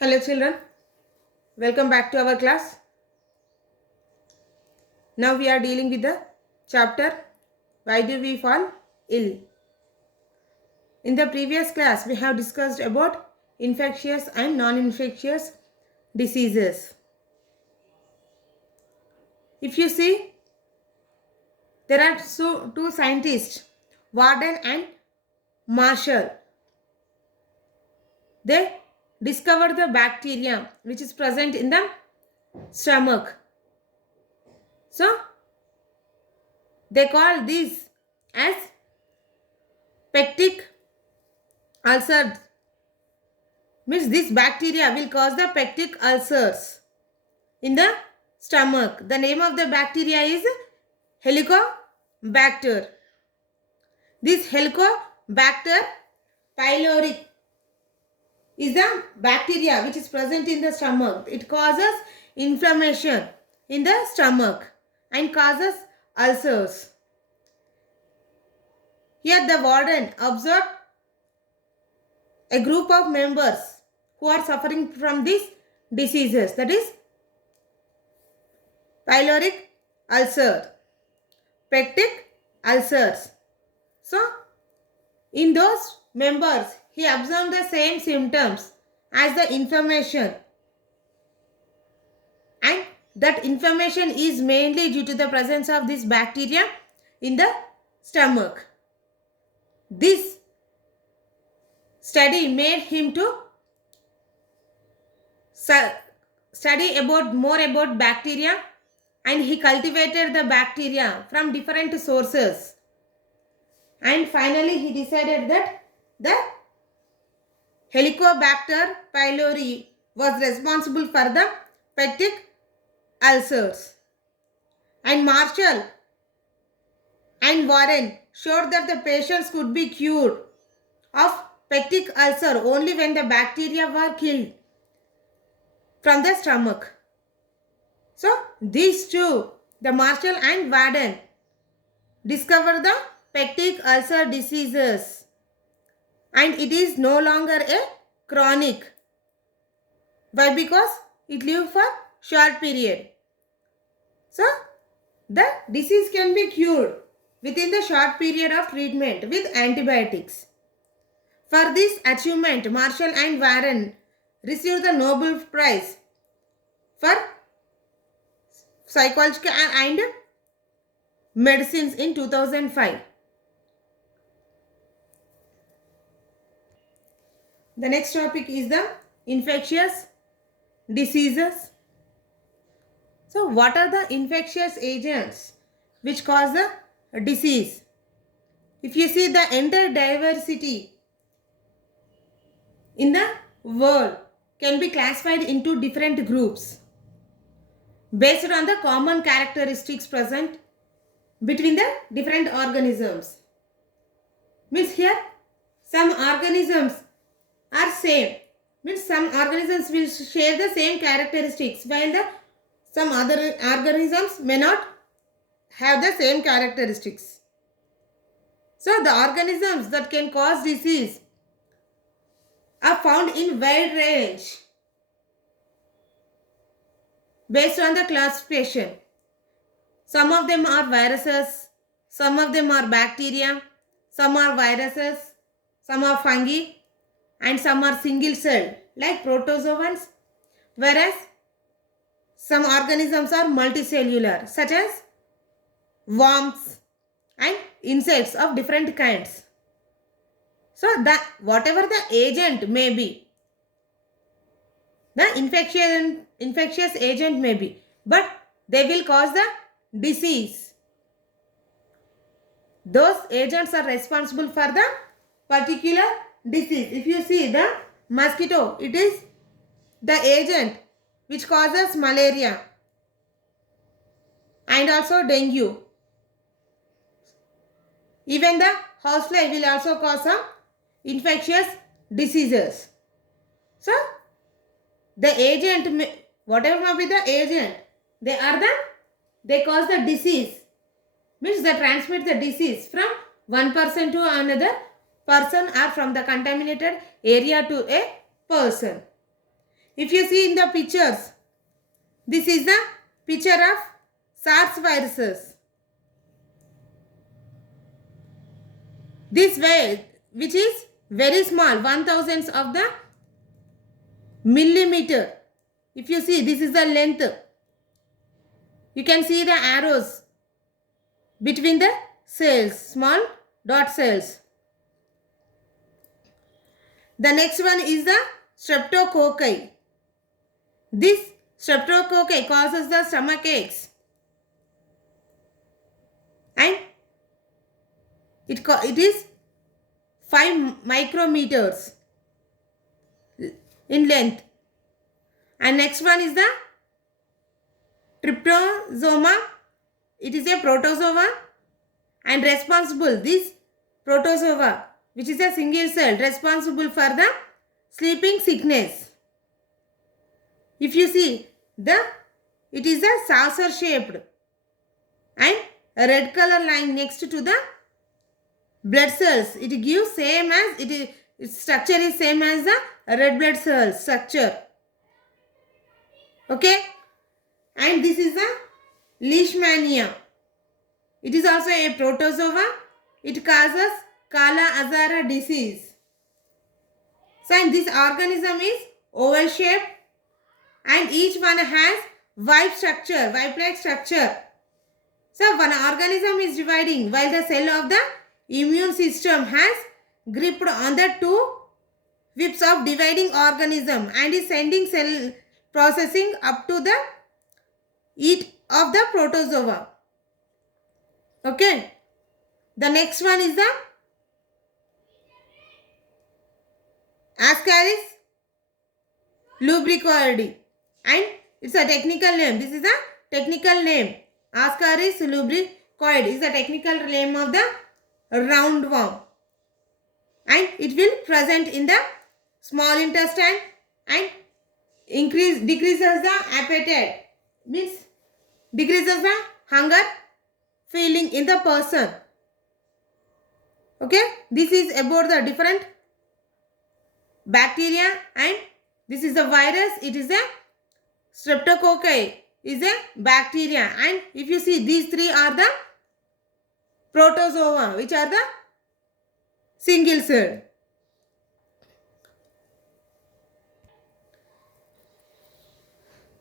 Hello children, welcome back to our class. Now we are dealing with the chapter Why Do We Fall Ill? In the previous class we have discussed about infectious and non-infectious diseases. If you see, there are two scientists, Warden and Marshall. They discovered the bacteria which is present in the stomach. So they call this as peptic ulcer. Means this bacteria will cause the peptic ulcers in the stomach. The name of the bacteria is Helicobacter. This Helicobacter pylori is the bacteria which is present in the stomach. It causes inflammation in the stomach and causes ulcers. Here the warden observed a group of members who are suffering from these diseases, that is pyloric ulcer, peptic ulcers. So in those members he observed the same symptoms as the inflammation, and that inflammation is mainly due to the presence of this bacteria in the stomach. This study made him to study more about bacteria, and he cultivated the bacteria from different sources, and finally he decided that the Helicobacter pylori was responsible for the peptic ulcers, and Marshall and Warren showed that the patients could be cured of peptic ulcer only when the bacteria were killed from the stomach. So these two, the Marshall and Warden, discovered the peptic ulcer diseases, and it is no longer a chronic. Why? Because it lives for short period. So the disease can be cured within the short period of treatment with antibiotics. For this achievement, Marshall and Warren received the Nobel Prize for Psychology and Medicines in 2005. The next topic is the infectious diseases. So what are the infectious agents which cause the disease? If you see, the entire diversity in the world can be classified into different groups based on the common characteristics present between the different organisms. Means here some organisms are same. Means some organisms will share the same characteristics, while some other organisms may not have the same characteristics. So the organisms that can cause disease are found in wide range based on the classification. Some of them are viruses, some of them are bacteria, some are viruses, some are fungi, and some are single celled like protozoans, whereas some organisms are multicellular such as worms and insects of different kinds. So that whatever the agent may be, the infectious agent may be, but they will cause the disease. Those agents are responsible for the particular disease. If you see the mosquito, it is the agent which causes malaria and also dengue. Even the housefly will also cause some infectious diseases. So the agent, whatever may be the agent, they cause the disease. Means they transmit the disease from one person to another person or from the contaminated area to a person. If you see in the pictures, this is the picture of SARS viruses. This way, which is very small, 1,000th of the millimeter. If you see, this is the length. You can see the arrows between the cells, small dot cells. The next one is the streptococci. This streptococci causes the stomach aches, and it is 5 micrometers in length. And next one is the trypanosoma. It is a protozoa and responsible, this protozoa, which is a single cell, responsible for the sleeping sickness. If you see, it is a saucer shaped and a red color line next to the blood cells. It gives same as its structure is same as the red blood cells structure. Okay, and this is the leishmania. It is also a protozoa. It causes Kala-Azara disease. So, and this organism is oval shaped, and each one has vibe-like structure. So, one organism is dividing while the cell of the immune system has gripped on the 2 whips of dividing organism and is sending cell processing up to the each of the protozoa. Okay. The next one is the Ascaris lubricoides, and it's a technical name. This is a technical name. Ascaris lubricoides is the technical name of the roundworm, and it will present in the small intestine and decreases the appetite, means decreases the hunger feeling in the person. Okay, this is about the different bacteria, and this is a virus. It is a streptococci is a bacteria, and if you see, these 3 are the protozoa, which are the single cell.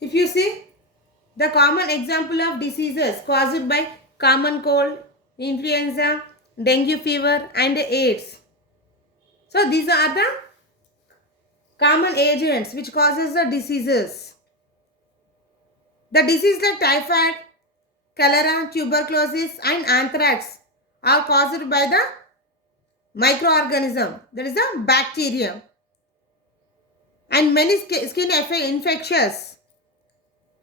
If you see, the common example of diseases caused by common cold, influenza, dengue fever and AIDS. So these are the common agents which causes the diseases. The disease like typhoid, cholera, tuberculosis and anthrax are caused by the microorganism, that is the bacteria. And many skin infections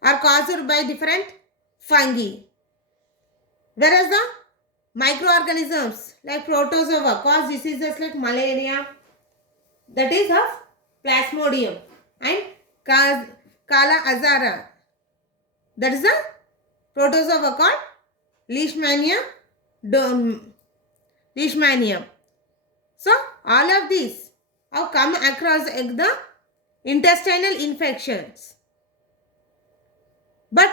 are caused by different fungi. Whereas the microorganisms like protozoa cause diseases like malaria, that is of Plasmodium, and Kala-Azara, that is the protozoa called Leishmania. So all of these have come across the intestinal infections. But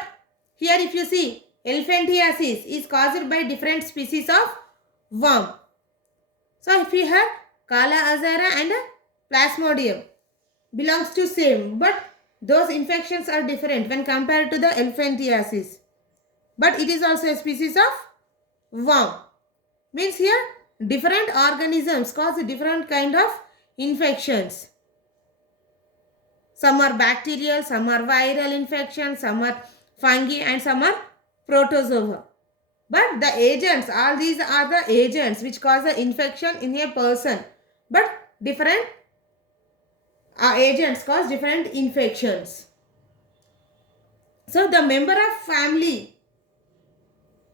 here if you see, elephantiasis is caused by different species of worm. So if you have Kala-Azara and Plasmodium belongs to same, but those infections are different when compared to the elephantiasis. But it is also a species of worm. Means here different organisms cause different kind of infections. Some are bacterial, some are viral infections, some are fungi and some are protozoa. But the agents, all these are the agents which cause the infection in a person. But different agents cause different infections. So the member of family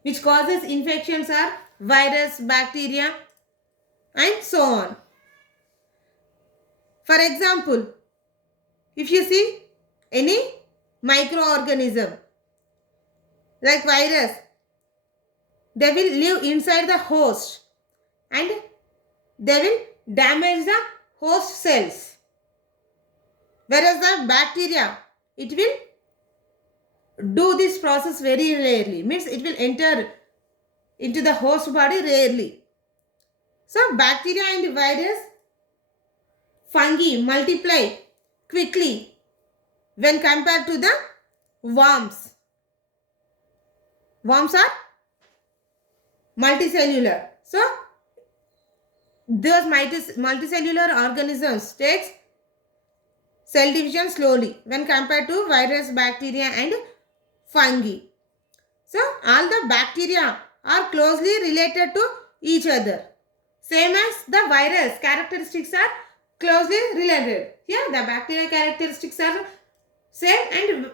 which causes infections are virus, bacteria and so on. For example, if you see any microorganism like virus, they will live inside the host and they will damage the host cells. Whereas the bacteria, it will do this process very rarely. Means it will enter into the host body rarely. So bacteria and virus, fungi multiply quickly when compared to the worms. Worms are multicellular. So those multicellular organisms takes cell division slowly when compared to virus, bacteria and fungi. So all the bacteria are closely related to each other. Same as the virus characteristics are closely related. Here the bacteria characteristics are same and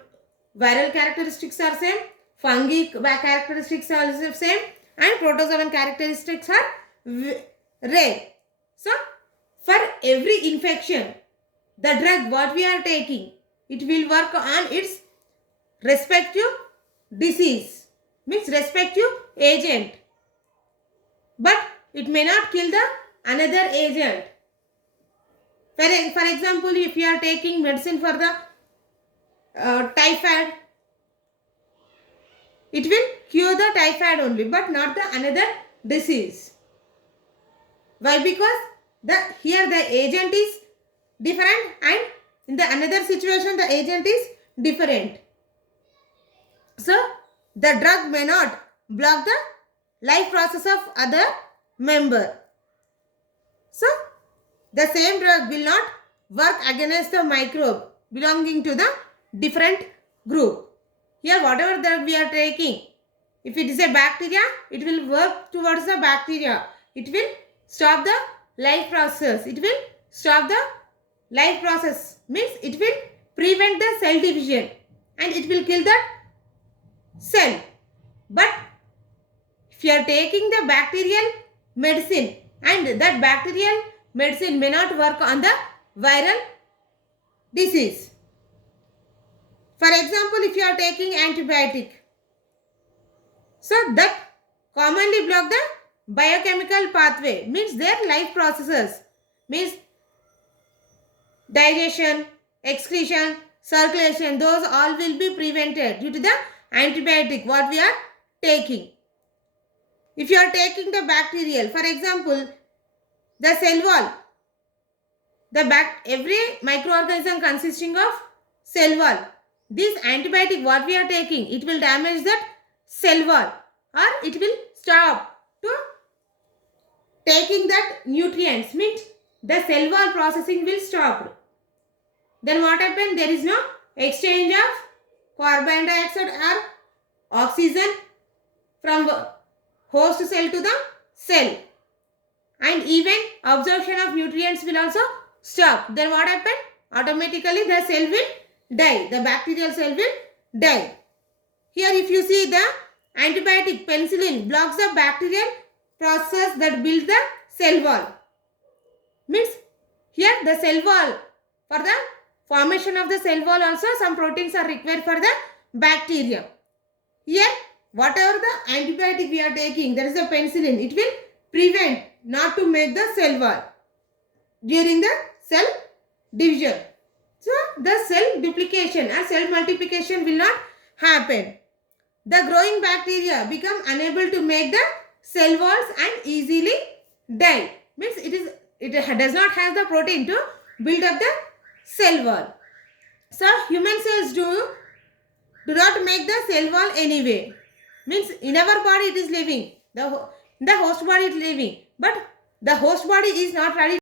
viral characteristics are same. Fungi characteristics are also same and protozoan characteristics are rare. So for every infection, the drug what we are taking, it will work on its respective disease, means respective agent, but it may not kill the another agent. For example, if you are taking medicine for the typhoid, it will cure the typhoid only, but not the another disease. Why? Because here the agent is different and in the another situation the agent is different. So the drug may not block the life process of other member. So the same drug will not work against the microbe belonging to the different group. Here whatever drug we are taking, if it is a bacteria, it will work towards the bacteria. It will stop the life process. It will stop the life process. Means it will prevent the cell division and it will kill the cell. But if you are taking the bacterial medicine and that bacterial medicine may not work on the viral disease. For example, if you are taking antibiotic, so that commonly block the biochemical pathway, means their life processes, means digestion, excretion, circulation, those all will be prevented due to the antibiotic what we are taking. If you are taking the bacterial, for example, the cell wall, every microorganism consisting of cell wall. This antibiotic what we are taking, it will damage that cell wall or it will stop to taking that nutrients, means the cell wall processing will stop. Then what happens? There is no exchange of carbon dioxide or oxygen from host cell to the cell, and even absorption of nutrients will also stop. Then what happens? Automatically the cell will die. The bacterial cell will die. Here if you see the antibiotic penicillin blocks the bacterial process that builds the cell wall. Means here the cell wall, for the formation of the cell wall also some proteins are required for the bacteria. Here whatever the antibiotic we are taking, that is the penicillin, it will prevent not to make the cell wall during the cell division. So the cell duplication or cell multiplication will not happen. The growing bacteria become unable to make the cell walls and easily die. Means it does not have the protein to build up the cell wall. So human cells do not make the cell wall anyway. Means in our body it is living. The host body is living. But the host body is not ready